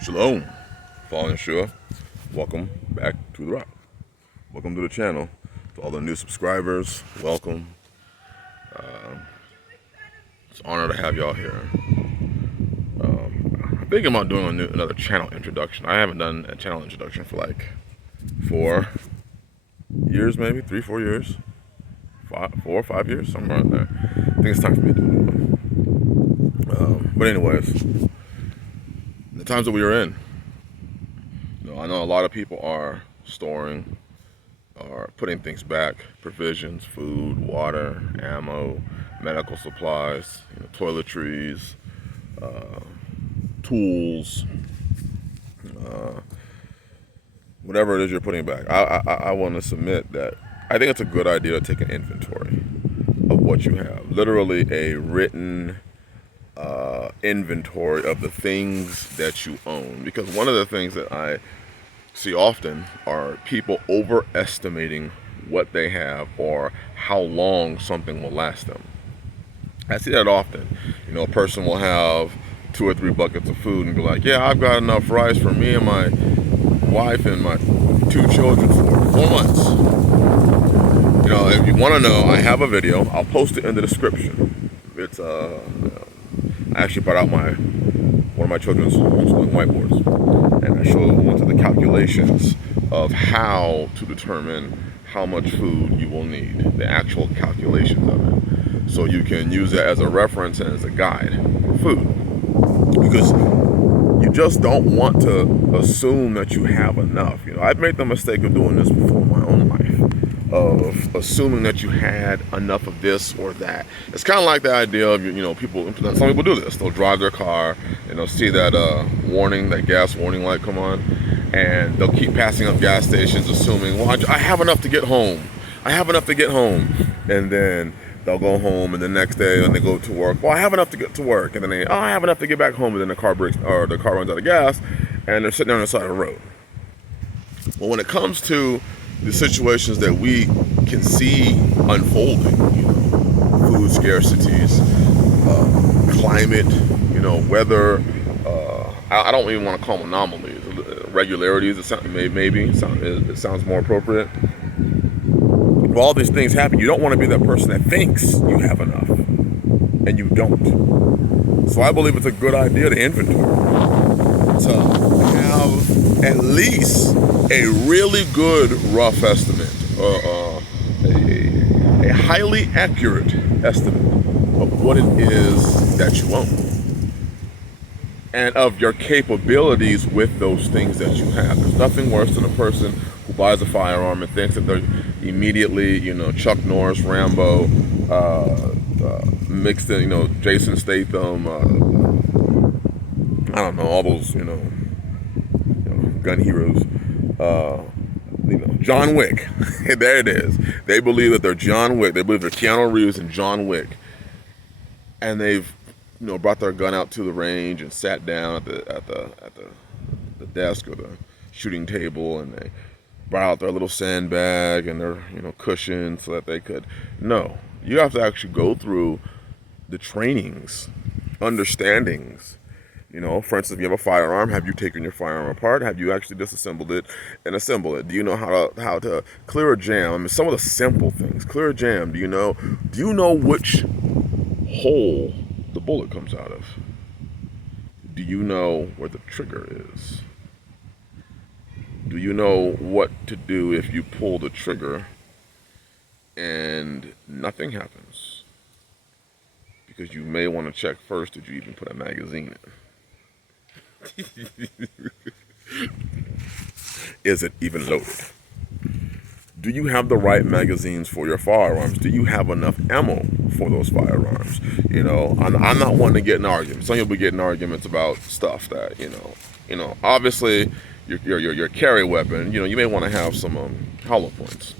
Shalom, Fallen Shua. Welcome back to the Rock. Welcome to the channel. To all the new subscribers, welcome. It's an honor to have y'all here. I'm thinking about doing another channel introduction. I haven't done a channel introduction for like 4 years, maybe 3-4 years, 4 or 5 years, somewhere around there. I think it's time for me to do one. But anyways, the times that we are in. I know a lot of people are storing or putting things back: provisions, food, water, ammo, medical supplies, toiletries, tools, whatever it is you're putting back. I want to submit that I think it's a good idea to take an inventory of what you have. Literally a written inventory of the things that you own. Because one of the things that I see often are people overestimating what they have or how long something will last them. I see that often. A person will have 2 or 3 buckets of food and be like, yeah, I've got enough rice for me and my wife and my 2 children for 4 months. If you want to know, I have a video. I'll post it in the description. It's I actually brought out one of my children's homeschooling whiteboards, and I showed one of the calculations of how to determine how much food you will need, the actual calculations of it, so you can use it as a reference and as a guide for food. Because you just don't want to assume that you have enough. I've made the mistake of doing this before in my own life, of assuming that you had enough of this or that. It's kind of like the idea of, some people do this. They'll drive their car and they'll see that warning, that gas warning light come on, and they'll keep passing up gas stations assuming, well, I have enough to get home. I have enough to get home. And then they'll go home, and the next day when they go to work, well, I have enough to get to work. And then I have enough to get back home, and then the car runs out of gas, and they're sitting on the side of the road. Well, when it comes to the situations that we can see unfolding, food scarcities, climate, weather, I don't even want to call them anomalies, regularities, it sounds more appropriate. When all these things happen, you don't want to be that person that thinks you have enough, and you don't. So I believe it's a good idea to inventory, to have at least a really good rough estimate, a highly accurate estimate of what it is that you own, and of your capabilities with those things that you have. There's nothing worse than a person who buys a firearm and thinks that they're immediately, Chuck Norris, Rambo, mixed in, Jason Statham, I don't know, all those, gun heroes, John Wick. There it is. They believe that they're John Wick. They believe they're Keanu Reeves and John Wick, and they've brought their gun out to the range and sat down at the desk or the shooting table, and they brought out their little sandbag and their cushion so that they could. No, you have to actually go through the trainings, understandings. For instance, if you have a firearm, have you taken your firearm apart? Have you actually disassembled it and assembled it? Do you know how to clear a jam? Some of the simple things. Clear a jam. Do you know which hole the bullet comes out of? Do you know where the trigger is? Do you know what to do if you pull the trigger and nothing happens? Because you may want to check first, did you even put a magazine in? Is it even loaded? Do you have the right magazines for your firearms? Do you have enough ammo for those firearms? I'm not one to get in arguments. Some people get in arguments about stuff that, obviously your carry weapon, you may want to have some hollow points.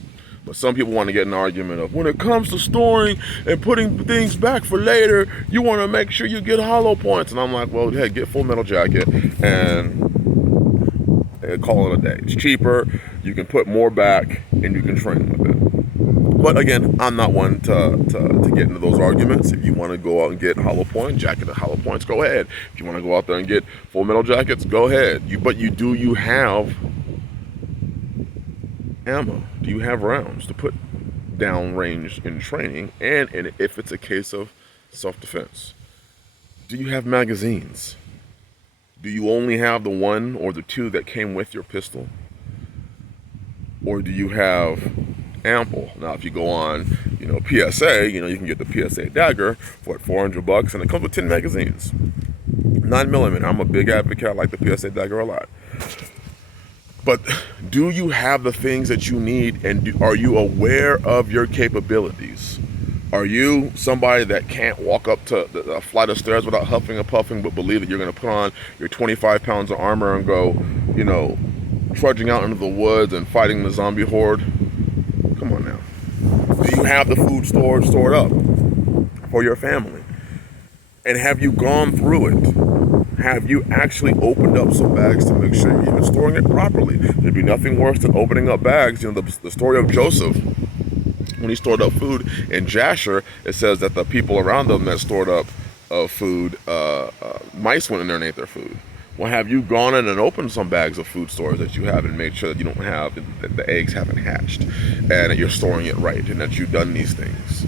But some people want to get an argument of, when it comes to storing and putting things back for later, you want to make sure you get hollow points. And I'm like, well, hey, get Full Metal Jacket and call it a day. It's cheaper. You can put more back, and you can train with it. But again, I'm not one to get into those arguments. If you want to go out and get hollow point jacket, hollow points, go ahead. If you want to go out there and get full metal jackets, go ahead. But you have ammo? Do you have rounds to put down range in training? And if it's a case of self-defense, do you have magazines? Do you only have the one or the two that came with your pistol? Or do you have ample? Now, if you go on, PSA, you can get the PSA dagger for what, $400, and it comes with 10 magazines, 9mm. I'm a big advocate. I like the PSA dagger a lot. But do you have the things that you need, and are you aware of your capabilities? Are you somebody that can't walk up to a flight of stairs without huffing and puffing, but believe that you're going to put on your 25 pounds of armor and go, trudging out into the woods and fighting the zombie horde? Come on now. Do you have the food stored up for your family? And have you gone through it? Have you actually opened up some bags to make sure you're even storing it properly? There'd be nothing worse than opening up bags. The story of Joseph, when he stored up food in Jasher, it says that the people around them that stored up food, mice went in there and ate their food. Well, have you gone in and opened some bags of food stores that you have and made sure that you don't have, that the eggs haven't hatched, and that you're storing it right, and that you've done these things?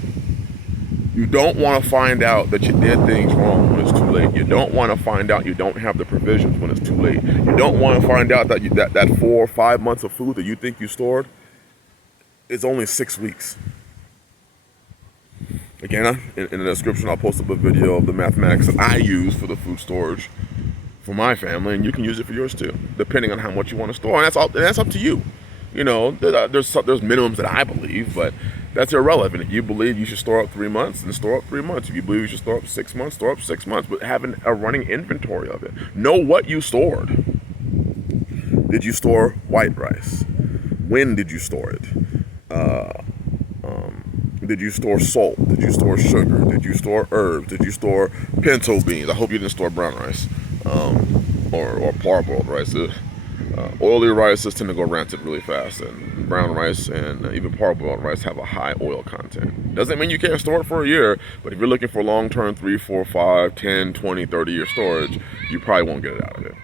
You don't want to find out that you did things wrong when it's too late. You don't want to find out you don't have the provisions when it's too late. You don't want to find out that that 4 or 5 months of food that you think you stored is only 6 weeks. Again, in the description, I'll post up a video of the mathematics that I use for the food storage for my family, and you can use it for yours too, depending on how much you want to store. And that's up to you. There's minimums that I believe, but that's irrelevant. If you believe you should store up 3 months, then store up 3 months. If you believe you should store up 6 months, store up 6 months. But having a running inventory of it. Know what you stored. Did you store white rice? When did you store it? Did you store salt? Did you store sugar? Did you store herbs? Did you store pinto beans? I hope you didn't store brown rice or parboiled rice. Oily rices tend to go rancid really fast, and brown rice and even parboiled rice have a high oil content. Doesn't mean you can't store it for a year, but if you're looking for long-term 3, 4, 5, 10, 20, 30-year storage, you probably won't get it out of it.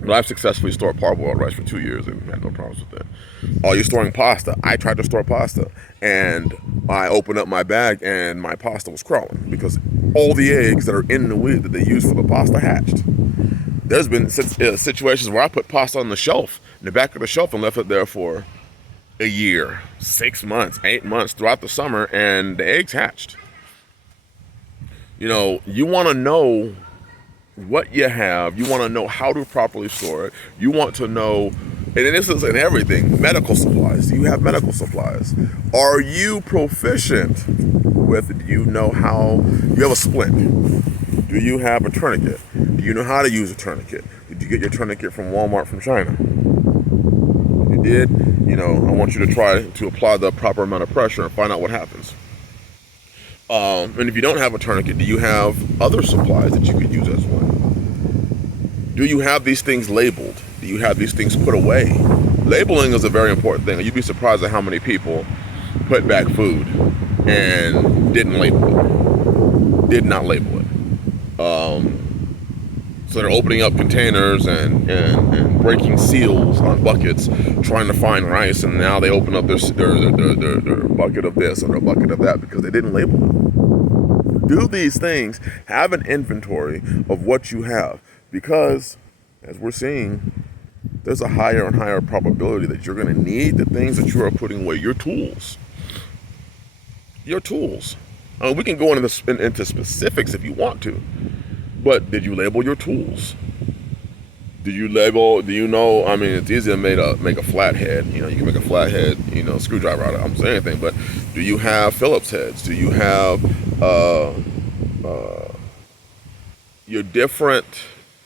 But I've successfully stored parboiled rice for 2 years and had no problems with that. Are you storing pasta? I tried to store pasta, and I opened up my bag and my pasta was crawling because all the eggs that are in the wheat that they use for the pasta hatched. There's been situations where I put pasta on the shelf, in the back of the shelf, and left it there for a year, 6 months, 8 months throughout the summer, and the eggs hatched. You want to know what you have. You want to know how to properly store it. You want to know, and this is in everything, medical supplies. Do you have medical supplies? Are you proficient with, do you know how, you have a splint? Do you have a tourniquet? Do you know how to use a tourniquet? Did you get your tourniquet from Walmart from China? If you did, I want you to try to apply the proper amount of pressure and find out what happens. And if you don't have a tourniquet, do you have other supplies that you could use as one? Do you have these things labeled? Do you have these things put away? Labeling is a very important thing. You'd be surprised at how many people put back food and didn't label it. Did not label it. So they're opening up containers and breaking seals on buckets, trying to find rice, and now they open up their bucket of this or their bucket of that because they didn't label it. Do these things. Have an inventory of what you have, because as we're seeing, there's a higher and higher probability that you're going to need the things that you are putting away. Your tools. Your tools. We can go into specifics if you want to. But did you label your tools? Do you know, it's easy to make a flathead. You can make a flathead, screwdriver out of it. I'm saying anything, but do you have Phillips heads? Do you have your different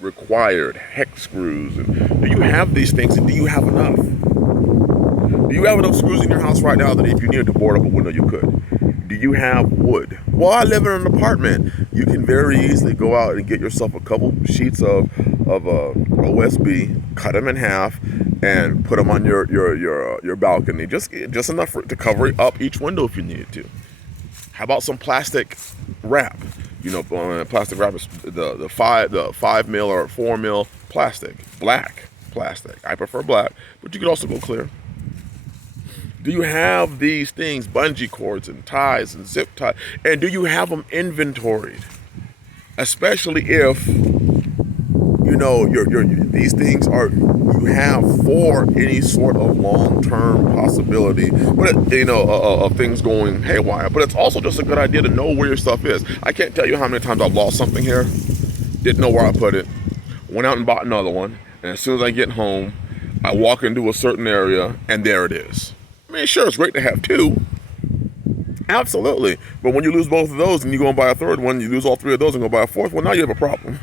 required hex screws? And do you have these things, and do you have enough? Do you have enough screws in your house right now that if you needed to board up a window, you could? Do you have wood? Well, I live in an apartment. You can very easily go out and get yourself a couple sheets of of OSB, cut them in half, and put them on your balcony. Just enough to cover up each window if you needed to. How about some plastic wrap? Plastic wrap is the 5 mil or 4 mil plastic, black plastic. I prefer black, but you could also go clear. Do you have these things, bungee cords and ties and zip ties, and do you have them inventoried? Especially if these things you have for any sort of long-term possibility, but of things going haywire. But it's also just a good idea to know where your stuff is. I can't tell you how many times I've lost something here, didn't know where I put it, went out and bought another one, and as soon as I get home, I walk into a certain area and there it is. I mean, sure, it's great to have two. Absolutely. But when you lose both of those and you go and buy a third one, you lose all three of those and go buy a fourth one, now you have a problem.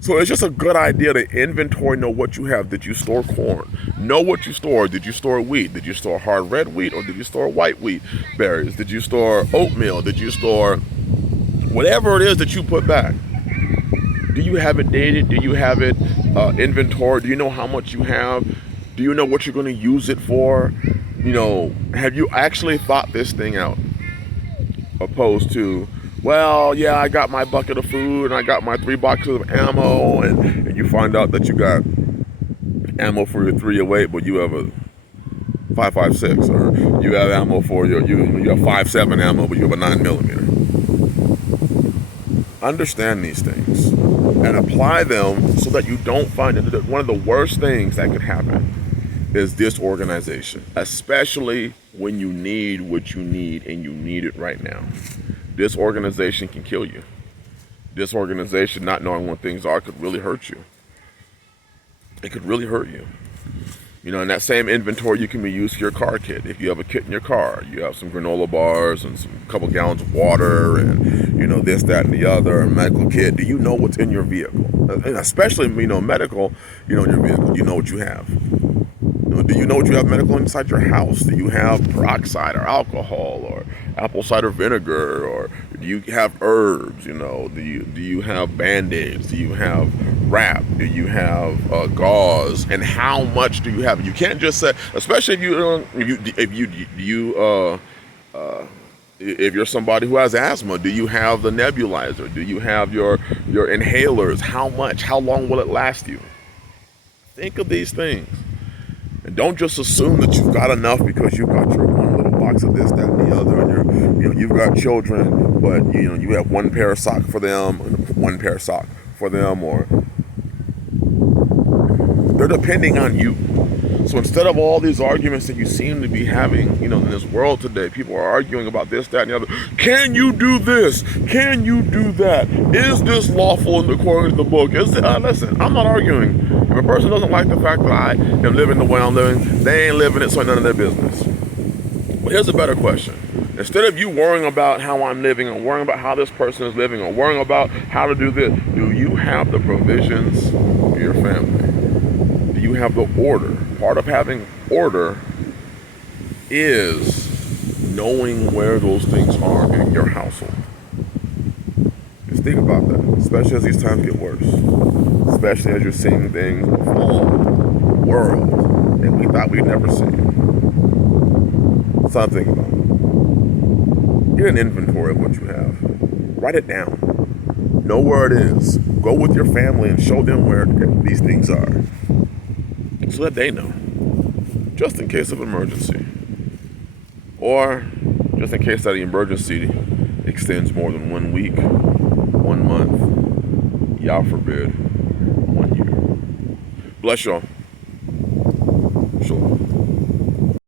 So it's just a good idea to inventory, know what you have. Did you store corn? Know what you store. Did you store wheat? Did you store hard red wheat or did you store white wheat berries? Did you store oatmeal? Did you store whatever it is that you put back? Do you have it dated? Do you have it inventory? Do you know how much you have? Do you know what you're going to use it for? Have you actually thought this thing out? Opposed to, well, yeah, I got my bucket of food and I got my 3 boxes of ammo, and you find out that you got ammo for your 308, but you have a 5.56, or you have ammo for you have 5.7 ammo, but you have a 9mm. Understand these things and apply them so that you don't find it. One of the worst things that could happen is disorganization, especially when you need what you need and you need it right now. Disorganization can kill you. Disorganization, not knowing what things are, could really hurt you. It could really hurt you. In that same inventory, you can use your car kit. If you have a kit in your car, you have some granola bars and some couple gallons of water and, this, that, and the other, a medical kit. Do you know what's in your vehicle? And especially, medical, in your vehicle, do you know what you have? Do you know what you have medical inside your house? Do you have peroxide or alcohol or apple cider vinegar, or do you have herbs? Do you have Band-Aids? Do you have wrap? Do you have gauze? And how much do you have? You can't just say, especially if you're somebody who has asthma, do you have the nebulizer? Do you have your inhalers? How much? How long will it last you? Think of these things. And don't just assume that you've got enough because you've got your one little box of this, that, and the other, and you've got children, but you have one pair of sock for them, or they're depending on you. So instead of all these arguments that you seem to be having, in this world today, people are arguing about this, that, and the other. Can you do this? Can you do that? Is this lawful according to the book? Listen, I'm not arguing. If a person doesn't like the fact that I am living the way I'm living, they ain't living it, so none of their business. But here's a better question. Instead of you worrying about how I'm living, or worrying about how this person is living, or worrying about how to do this, do you have the provisions for your family? Do you have the order? Part of having order is knowing where those things are in your household. Just think about that, especially as these times get worse. Especially as you're seeing things befall the world that we thought we'd never see. So think about it. Get an inventory of what you have. Write it down. Know where it is. Go with your family and show them where these things are, so that they know, just in case of emergency, or just in case that the emergency extends more than 1 week, 1 month, y'all forbid, 1 year. Bless y'all. Shalom.